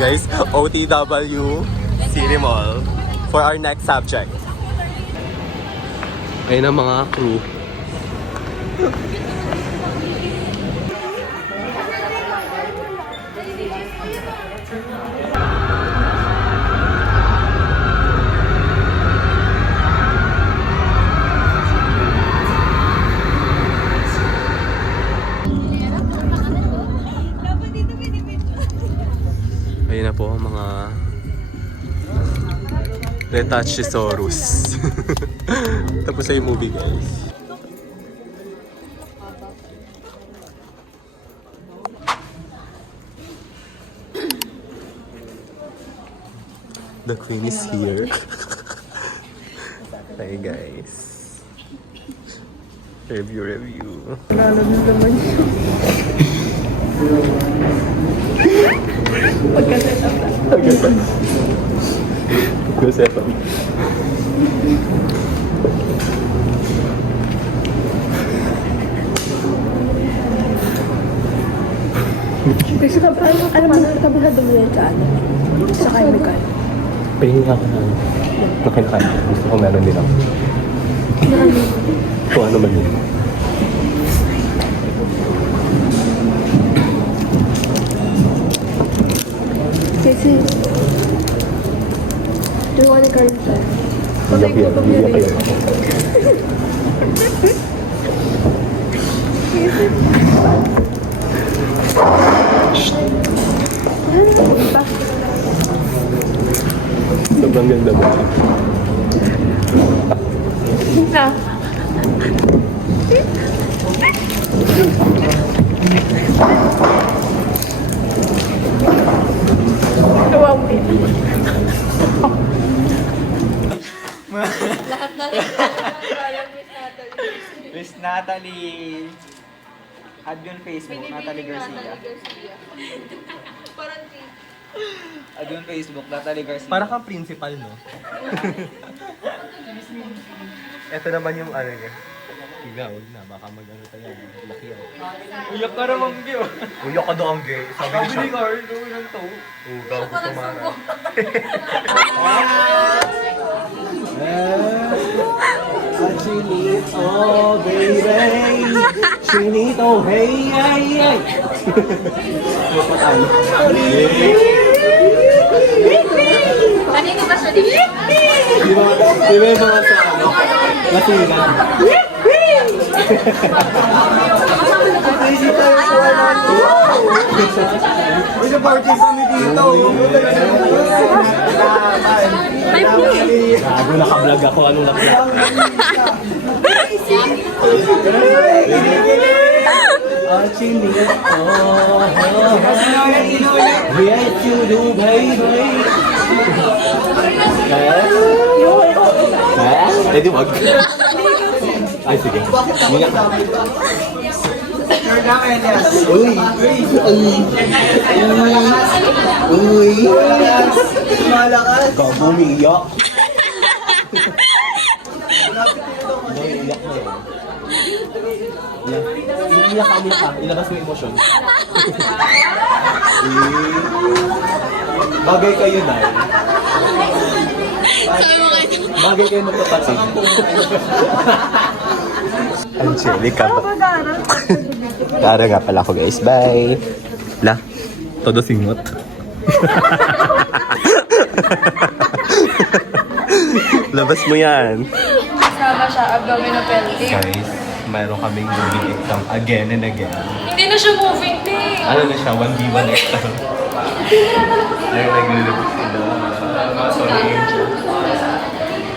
Guys, OTW City Mall for our next subject. Ayun ang mga crew. Ayun na po ang mga Retachisaurus. Tapos na yung movie, guys. The Queen is here. Hi, guys. Review. Lalamig naman yun. Pagka-set up na. Pagka-set up. Kasi paano, kabihado mo yan sa ano? Sa chemical. Pahinga ako na kinakain. Gusto ko meron din ako. Na ano? Kung ano man yun. Kasi, tuwa ni Carlita. Patay ko Iyak pag yan yari. ako. Sobrang ganda mo. Na. Tuwa mo yun. Lahat na lang. Miss Natalie. Add yung Facebook, Natalie Garcia. Add yung Facebook, Natalie Garcia. Para kang principal, no? Ito naman yung ano niya. Higa, huwag na. Baka mag-ano tayo. Laki ako. Uyak ka naman, Gyo. Uyak ka doon, gay. Sabi ni Sabi siya. ni Carl, gawin ng to. Gago tumara. Chinito, baby. Chinito, hey, ay, ay. Mapatay. Kanino ba siya dito? Di ba yung mga sa ano? Lasigan. Uy, sa party kami dito. Gago, naka-vlog ako. Anong naka-vlog? Chinito. Yes, you do, baby. Pwede wag. Ay, sige. Ingat ka. Sure na, Elias. Uy! Uy! Malakas. Gago, umiiyak. Umiiyak na yun. Umiiyak ka. Ilabas mo yung emosyon. Bagay kayo, Day. Bagay kayo magkapatid. Angelica ba? Tara nga pala ako, guys. Bye! La, todo singot. Labas mo yan. Kasama siya, abdominopelvic. Guys, mayroon kaming moving exam again and again. Hindi na siya moving day. Ano na siya? 1v1 exam. Ay, naglulubog sila. Sorry.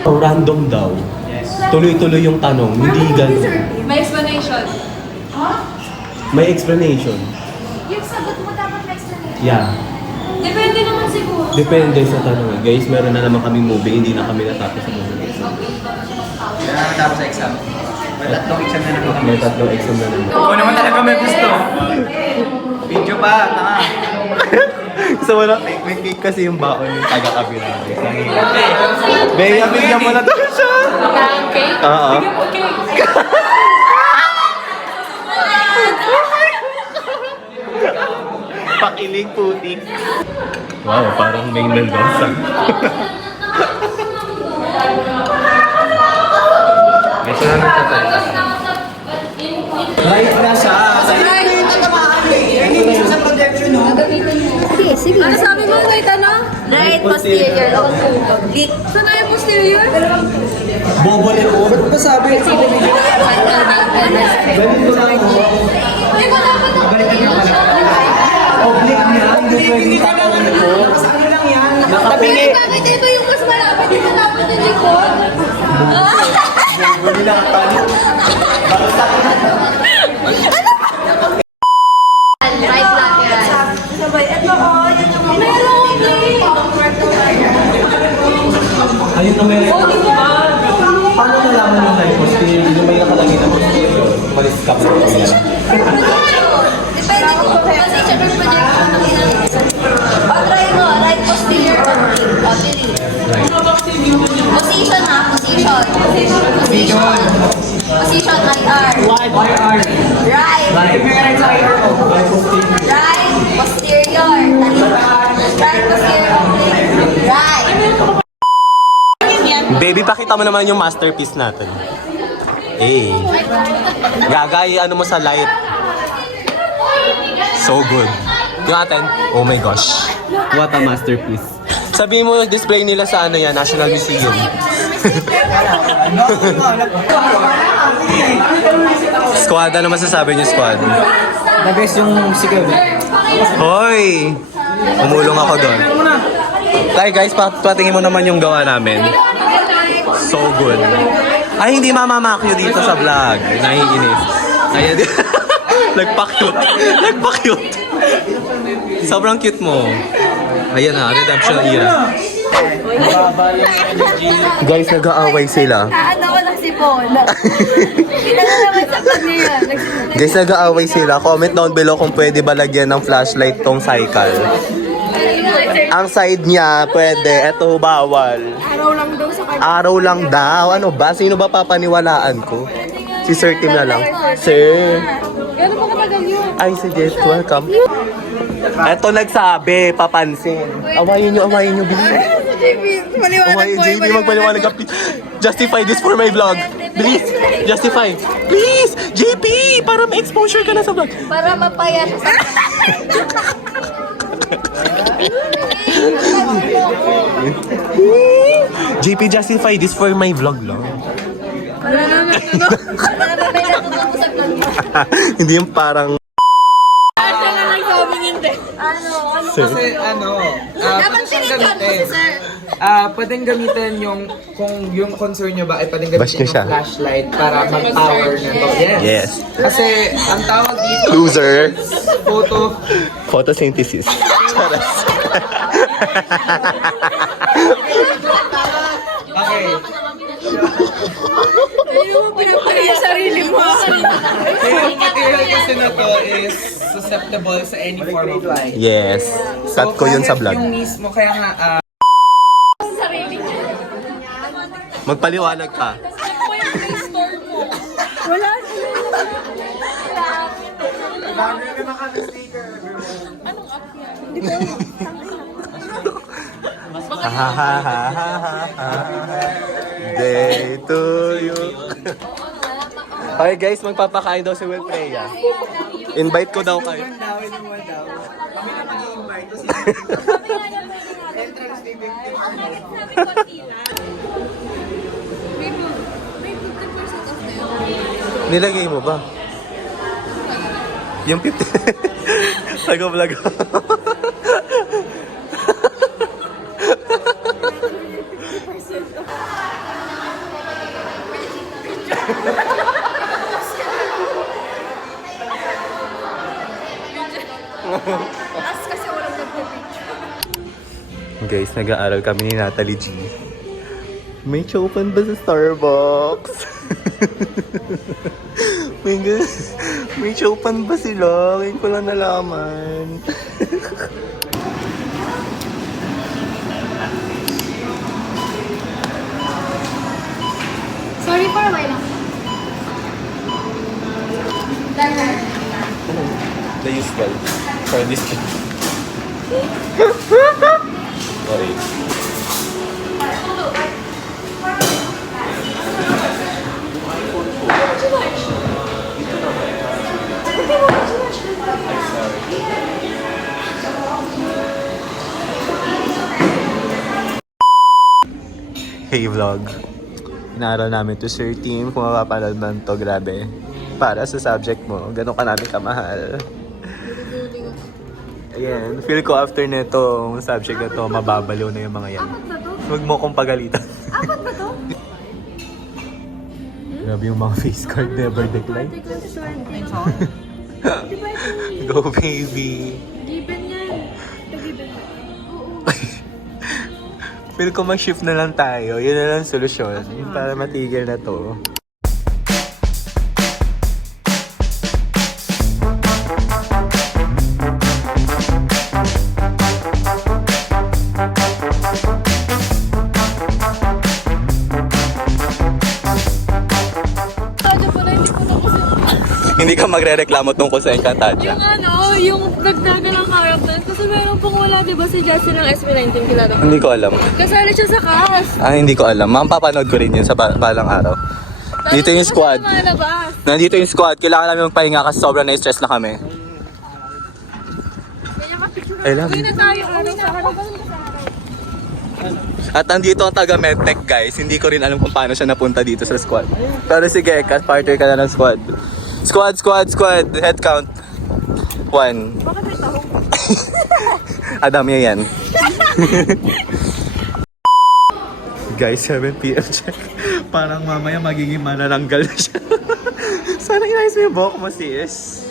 Random daw. Tuloy-tuloy yung tanong. Hindi ganun. May explanation. May explanation. Yung sagot mo dapat may explanation. Yeah. Depende naman siguro. Depende sa tanong. Guys, meron na naman kami movie. Hindi na kami natapos sa movie exam. Kaya natapos sa exam. May tatlong exam na naman kami. May tatlong exam na naman. Oo naman talaga may gusto. Video pa, tanga. So wala, may cake kasi yung baon yung taga-kabila. Bea, bigyan mo na daw siya. Cake? Oo. Bigyan mo cake. Pakilig puti. Wow, parang may Mendoza. May sila nagtatay. Right na siya. Sige, sige. Ano sabi mo, wait, ano? Right posterior. Oblique. Saan na yung posterior? Bobo ni po. Ba't ba sabi? Hindi ko dapat ako. Oblique niya, hindi pwedeng pakawin po. Nakatingin. Bakit iba yung mas malapit? Hindi dapat yung likod. Bobo nila katali. Right lateral. Sabay, ito ko. Meron din. Ayun na meron. Paano nalaman yung life posterior? Yung may nakalagay na posterior. Malis ka po. Depende kung position or projection ng ilang. O, try mo. Right posterior oblique. O, tili. Position ha, position. Position. Position, right arm. Right. Right posterior. Right posterior oblique. Right. Baby, pakita mo naman yung masterpiece natin. Eh. Gagay, ano mo sa light. So good. Yung atin, oh my gosh. What a masterpiece. Sabihin mo, display nila sa ano yan, National Museum. Squad, ano masasabi niyo, squad? The best yung sigaw. Hoy! Umulong ako doon. Tay guys, patingin mo naman yung gawa namin. So good. Ay, hindi mamamakyo dito sa vlog. Nahiinis. Ayan. Nagpa-cute. Nagpa-cute. Sobrang cute mo. Ayan na, redemption era. Guys, nag-aaway sila. Ano ko lang si Paul. Kita na naman sa pag niya. Guys, nag-aaway sila. Comment down below kung pwede ba lagyan ng flashlight tong cycle. Ang side niya, pwede. Ito, bawal. Araw lang daw sa kanya. Araw lang daw. Ano ba? Sino ba papaniwalaan ko? Si Sir Tim na lang. Sir. Gano'n ba katagal yun? Ay, si Jess. Welcome. Eto nagsabi, papansin. Awayin nyo, bilis. JP, maliwanag Awayin, po. JB, magpaliwanag ka. Please. Justify this for my vlog. Please, justify. Please, JP, para may exposure ka na sa vlog. Para mapaya siya sa JP, justify this for my vlog lang. para may natutusap lang yun. Hindi yung parang... Ano? Kasi Dapat pwede siyang sinigyan mo si gamitin. sir. Pwedeng gamitin yung, kung yung concern nyo ba ay pwedeng Bash gamitin ka siya. yung flashlight para mag-power na to. Yes. Kasi ang tawag dito, Loser. photo, Photosynthesis. Charas. okay. Pinapaya sarili mo. Kaya yung material kasi na to is susceptible sa any form of light. Yes. Cut ko yun sa vlog. Yung mismo, kaya nga, Magpaliwanag ka. Wala. Day to you. Okay guys, magpapakain daw si Wilfreya. Invite ko daw kayo. Nilagay mo ba? Yung 50. Tago-vlog. As kasi walang nagpipicture. Guys, nag-aaral kami ni Natalie G. May chopan ba sa Starbucks? may chopan ba sila? Ngayon ko lang nalaman. Sorry for a while lang. The usual for this Sorry. Hey vlog. Inaaral namin to Sir Team. Kung mapapanood man to, grabe. Para sa subject mo, gano'n ka namin kamahal. Ayan, feel ko after nito, subject na to, mababalo na yung mga yan. Huwag mo kong pagalitan. Apat ba to? Grabe yung mga face card, never decline. Di ba ito? Go baby! Given yan. Given. Feel ko mag-shift na lang tayo, yun na lang solusyon. Para matigil na to. Ano pala, hindi ko tapos yung... Hindi ka magre-reklamo tungkol sa Encantadia. Yung ano, yung dagdagan ng character. Kasi meron pong wala, di ba, si Justin ng SB19 kilala ko. Hindi ko alam. Kasali siya sa cast. Hindi ko alam. Mapapanood ko rin yun sa balang araw. Dito yung squad. Nandito yung squad. Kailangan namin magpahinga kasi sobrang na-stress na kami. I love Uwi you. na tayo. Ano sa harap? At nandito ang taga Medtech guys. Hindi ko rin alam kung paano siya napunta dito sa squad. Pero sige, partner ka na ng squad. Squad. Head count. 1. Bakit may tahong? Adam yan. Guys, 7 PM check. Parang mamaya magiging manananggal na siya. Sana inayos mo yung buhok mo, sis.